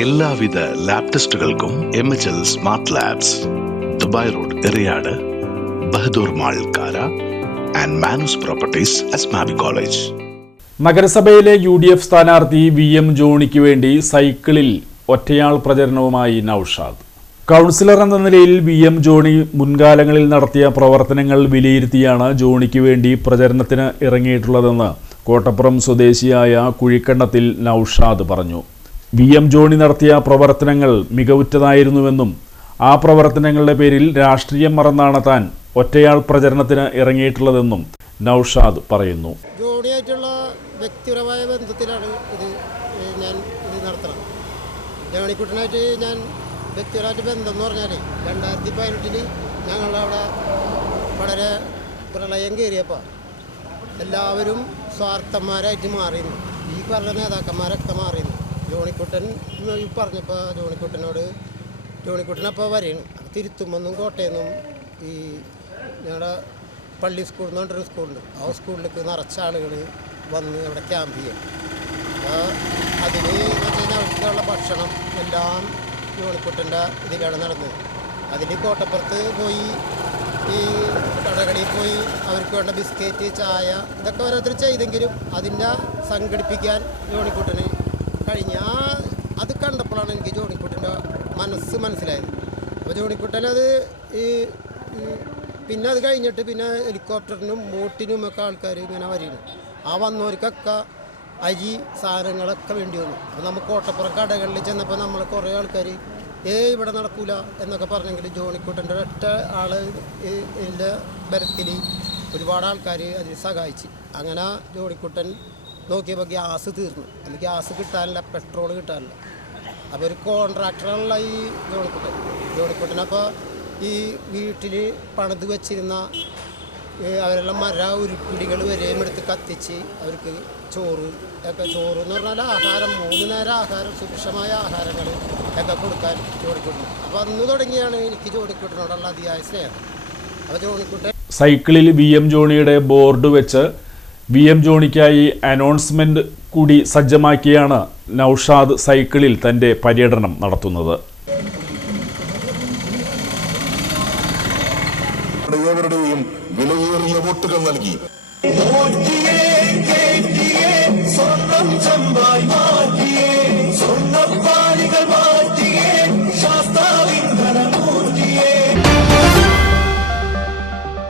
എല്ലാവിധ lab ടെസ്റ്റുകൾക്കും M H L smart labs Dubai road Eriyad Bahadur mall Kara and Manus properties Asmabi college നഗരസഭയിലെ U D F സ്ഥാനാർത്ഥി V M ജോണിക്ക് വേണ്ടി സൈക്കിളിൽ ഒറ്റയാൾ പ്രചരണവുമായി Naushad. Councillor എന്ന നിലയിൽ വി എം ജോണി മുൻകാലങ്ങളിൽ നടത്തിയ പ്രവർത്തനങ്ങൾ വിലയിരുത്തിയാണ് ജോണിക്ക് വേണ്ടി പ്രചരണത്തിന് ഇറങ്ങിയിട്ടുള്ളതെന്ന് കോട്ടപ്പുറം സ്വദേശിയായ കുഴിക്കണ്ണത്തിൽ നൌഷാദ് പറഞ്ഞു. വി എം ജോണി നടത്തിയ പ്രവർത്തനങ്ങൾ മികവുറ്റതായിരുന്നുവെന്നും ആ പ്രവർത്തനങ്ങളുടെ പേരിൽ രാഷ്ട്രീയം മറന്നാണ് താൻ ഒറ്റയാൾ പ്രചരണത്തിന് ഇറങ്ങിയിട്ടുള്ളതെന്നും നൌഷാദ് പറയുന്നു. ജോഡിയായിട്ടുള്ള വ്യക്തിപരമായ ബന്ധത്തിലാണ് ഇത് ഞാൻ ഇത് നടത്തുന്നത്. ജോണിക്കുട്ടനായിട്ട് ഞാൻ വ്യക്തിപരമായിട്ട് ബന്ധം എന്ന് പറഞ്ഞാൽ രണ്ടായിരത്തി പതിനെട്ടിൽ ഞങ്ങളവിടെ വളരെ പ്രളയം കയറിയപ്പോൾ എല്ലാവരും സ്വാർത്ഥന്മാരായിട്ട് മാറിയിരുന്നു. ഈ പറഞ്ഞ നേതാക്കന്മാരൊക്കെ മാറിയിരുന്നു. ജോണിക്കുട്ടൻ പറഞ്ഞപ്പോൾ ജോണിക്കുട്ടനോട് ജോണിക്കുട്ടനപ്പോൾ വരെയാണ് തിരുത്തുമെന്നും കോട്ടയെന്നും ഈ ഞങ്ങളുടെ പള്ളി സ്കൂൾ എന്ന് പറഞ്ഞൊരു സ്കൂളുണ്ട്. ആ സ്കൂളിലേക്ക് നിറച്ച ആളുകൾ വന്ന് അവിടെ ക്യാമ്പ് ചെയ്യും. അപ്പോൾ അതിന് അവർക്കുള്ള ഭക്ഷണം എല്ലാം ജോണിക്കുട്ടന്റെ ഇതിലാണ് നടന്നത്. അതിൽ കോട്ടപ്പുറത്ത് പോയി ഈ കടകളിൽ പോയി അവർക്ക് വേണ്ട ബിസ്ക്കറ്റ് ചായ ഇതൊക്കെ ഓരോരുത്തർ ചെയ്തെങ്കിലും അതിന്റെ സംഘടിപ്പിക്കാൻ ജോണിക്കുട്ടന് കഴിഞ്ഞ ആ അത് കണ്ടപ്പോഴാണ് എനിക്ക് ജോണിക്കുട്ടന്റെ മനസ്സ് മനസ്സിലായത്. അപ്പോൾ ജോണിക്കുട്ടൻ അത് ഈ പിന്നെ അത് കഴിഞ്ഞിട്ട് പിന്നെ ഹെലികോപ്റ്ററിനും ബോട്ടിനും ഒക്കെ ആൾക്കാർ ഇങ്ങനെ വരുന്നു ആ വന്നവർക്കൊക്കെ അരി സാധനങ്ങളൊക്കെ വേണ്ടി വന്നു. അപ്പോൾ നമ്മൾ കോട്ടപ്പുറം കടകളിൽ ചെന്നപ്പോൾ നമ്മൾ കുറേ ആൾക്കാർ ഏ ഇവിടെ നടക്കൂല എന്നൊക്കെ പറഞ്ഞെങ്കിൽ ജോണിക്കുട്ടന്റെ ഒറ്റ ആൾ ഇതിന്റെ ബരത്തിൽ ഒരുപാട് ആൾക്കാർ അതിൽ സഹായിച്ച്. അങ്ങനെ ജോണിക്കുട്ടൻ നോക്കിയപ്പോൾ ഗ്യാസ് തീർന്നു. അല്ലെങ്കിൽ ഗ്യാസ് കിട്ടാനില്ല പെട്രോൾ കിട്ടാനില്ല. അപ്പോൾ ഒരു കോൺട്രാക്ടറുള്ള ഈ ജോണിക്കുട്ടൻ. ജോളിക്കുട്ടനപ്പോൾ ഈ വീട്ടിൽ പണിത് വെച്ചിരുന്ന അവരെല്ലാം മര ഉരുപ്പിടികൾ വരെയും എടുത്ത് കത്തിച്ച് അവർക്ക് ചോറ് ഒക്കെ ചോറ് എന്ന് പറഞ്ഞാൽ ആഹാരം മൂന്ന് നേരം ആഹാരം സുഭിക്ഷമായ ആഹാരങ്ങൾ ഒക്കെ കൊടുക്കാൻ ജോണിക്കുട്ടൻ അപ്പോൾ അന്ന് തുടങ്ങിയാണ് എനിക്ക് ജോണിക്കുട്ടനോടുള്ള അതിയായ സ്നേഹം. അപ്പോൾ ജോണിക്കുട്ടൻ സൈക്കിളിൽ വി എം ജോണിയുടെ ബോർഡ് വെച്ച് വി എം ജോണിക്കായി അനൗൺസ്മെന്റ് കൂടി സജ്ജമാക്കിയാണ് നൌഷാദ് സൈക്കിളിൽ തന്റെ പര്യടനം നടത്തുന്നത്. ഏവരുടെയും വിലയേറിയ വോട്ടുകൾ നൽകി.